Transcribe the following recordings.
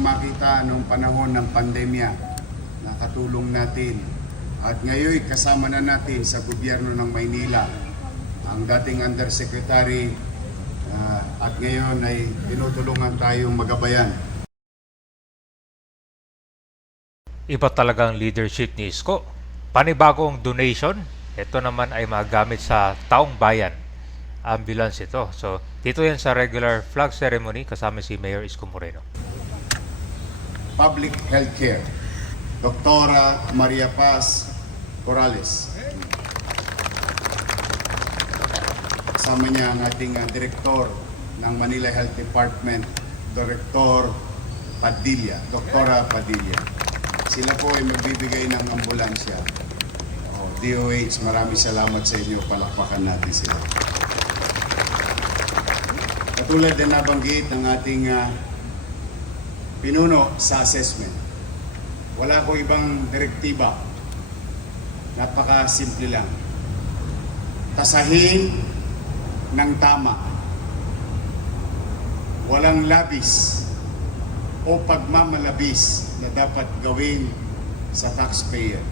makita nung panahon ng pandemya. Nakatulong natin. At ngayon kasama na natin sa gobyerno ng Maynila ang dating Undersecretary ah, at ngayon ay tinutulungan tayong magabayan. Iba talagang leadership ni Isko. Panibagong donation, ito naman ay magamit sa taong bayan. Ambulance ito. So, dito yan sa regular flag ceremony kasama si Mayor Isko Moreno. Public Healthcare, Doktora Maria Paz Corrales. Kasama niya ang ating ah, Direktor ng Manila Health Department, Direktor Padilla, Doktora Padilla. Sila po ay magbibigay ng ambulansya. Oh, DOH, maraming salamat sa inyo. Palakpakan natin sila. Katulad na nabanggit ng ating ah, pinuno sa assessment. Wala ko ibang direktiba. Napaka-simple lang. Tasahin ng tama. Walang labis o pagmamalabis na dapat gawin sa taxpayer.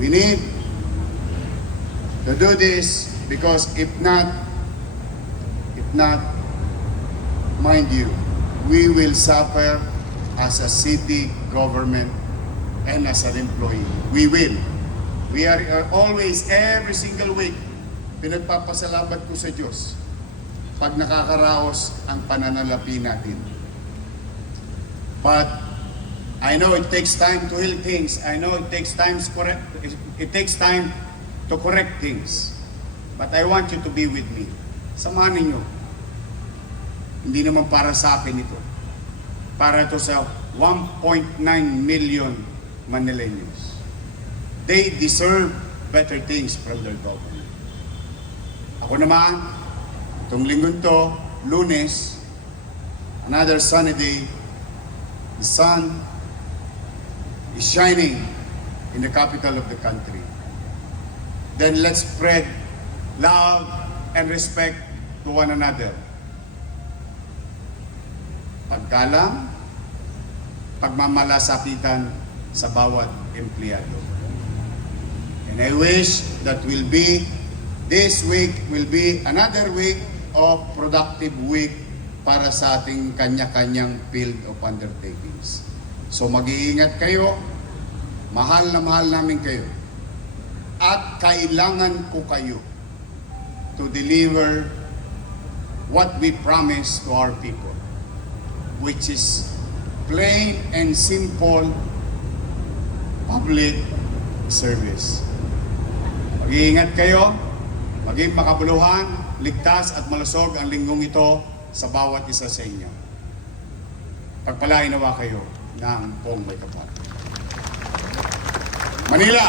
We need to do this because if not, if not, mind you, we will suffer as a city government and as an employee. We will. We are always, every single week, pinagpapasalamat ko sa Diyos pag nakakaraos ang pananalapi natin. But I know it takes time to heal things. I know it takes time correct. It takes time to correct things. But I want you to be with me. Samahan ninyo. Hindi naman para sa akin ito. Para ito sa 1.9 million Manileños. They deserve better things from their government. Ako naman, itong linggon to, lunes, another sunny day, the sun is shining in the capital of the country. Then let's spread love and respect to one another. Paggalang, pagmamalasakitan sa bawat empleyado. And I wish that will be, this week will be another week of productive week para sa ating kanya-kanyang field of undertakings. So mag-iingat kayo, mahal na mahal namin kayo, at kailangan ko kayo to deliver what we promise to our people, which is plain and simple public service. Mag-iingat kayo, maging makabuluhan, ligtas at malusog ang linggong ito sa bawat isa sa inyo. Pagpalain nawa kayo ng buong may kapal. Manila!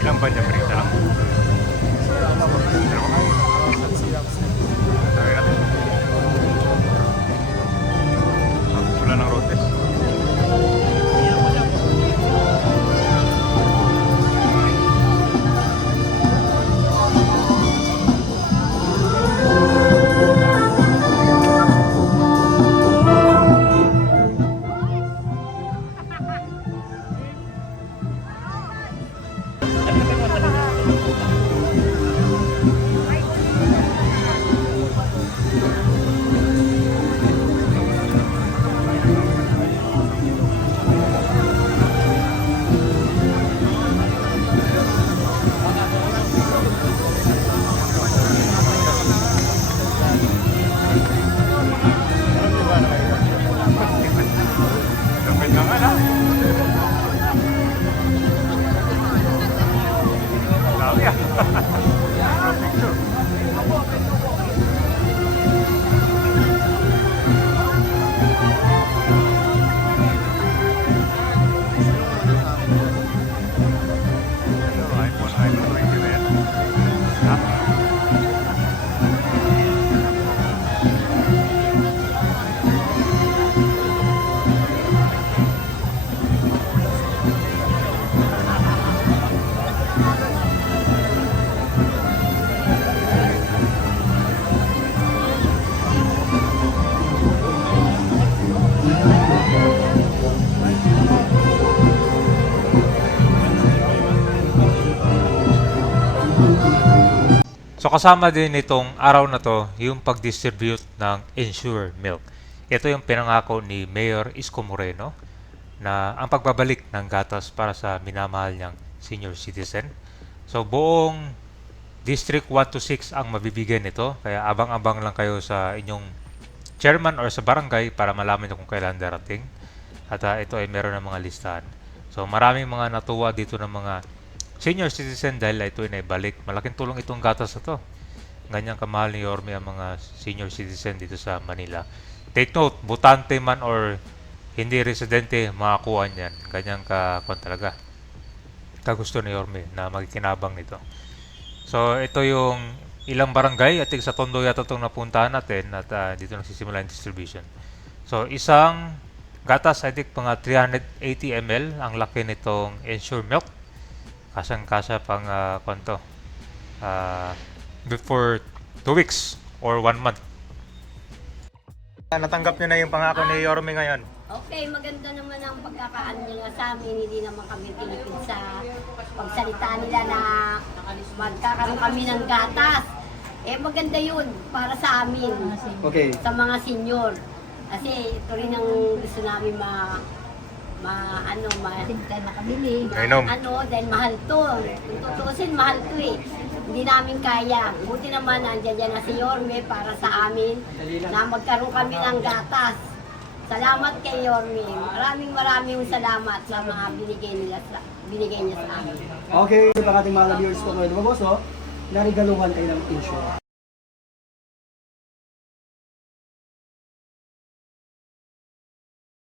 Bilang banyak berita. Terima. So kasama din itong araw na to yung pag-distribute ng insure milk. Ito yung pinangako ni Mayor Isko Moreno na ang pagbabalik ng gatas para sa minamahal niyang senior citizen. So buong District 1 to 6 ang mabibigyan nito kaya abang-abang lang kayo sa inyong chairman or sa barangay para malaman kung kailan darating. At ah, ito ay meron ng mga listahan. So maraming mga natuwa dito ng mga senior citizen dahil ito ay naibalik. Malaking tulong itong gatas na to. Ganyang kamahal ni Yorme ang mga senior citizen dito sa Manila. Take note, butante man or hindi residente, makakuha niyan. Ganyang ka, kung talaga. Kagusto ni Yorme na magkinabang nito. So, ito yung ilang barangay. Think sa Tondo yata itong napuntahan natin at ah, dito nagsisimula yung distribution. So, isang gatas, I think mga 380 ml ang laki nitong Ensure Milk. Kasang-kasa pang uh, kwanto. Good for 2 weeks or 1 month. Natanggap niyo na yung pangako ni Yorme ngayon. Okay, maganda naman ang pagkakaan nila sa amin. Hindi naman kami tinipid sa pagsalita nila na magkakaroon kami ng gatas. Eh maganda yun para sa amin, Okay. sa mga senior. Kasi ito rin ang gusto namin ma ma ano ma Tayo makabili. Mainom. ano dahil mahal to. Kung tutusin mahal to eh. Hindi namin kaya. Buti naman nandiyan dyan na si Yorme para sa amin na magkaroon kami ng gatas. Salamat kay Yorme. Maraming maraming salamat sa mga binigay nila sa binigay niya sa amin. Okay, sa ating mga viewers ko ngayon, mga boss, oh, narigaluhan kayo ng insure.